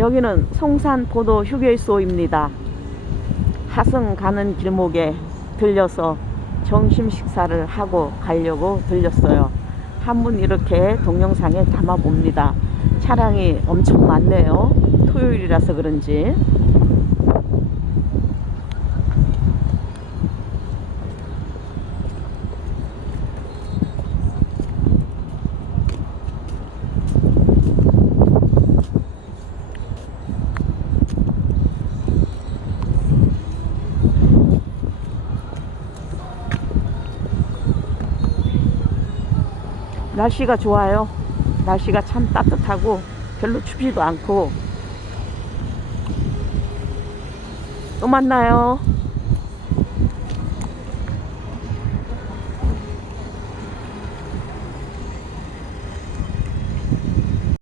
여기는 송산 포도 휴게소입니다. 하승 가는 길목에 들려서 점심 식사를 하고 가려고 들렸어요. 한번 이렇게 동영상에 담아 봅니다. 차량이 엄청 많네요. 토요일이라서 그런지. 날씨가 좋아요. 날씨가 참 따뜻하고 별로 춥지도 않고 또 만나요.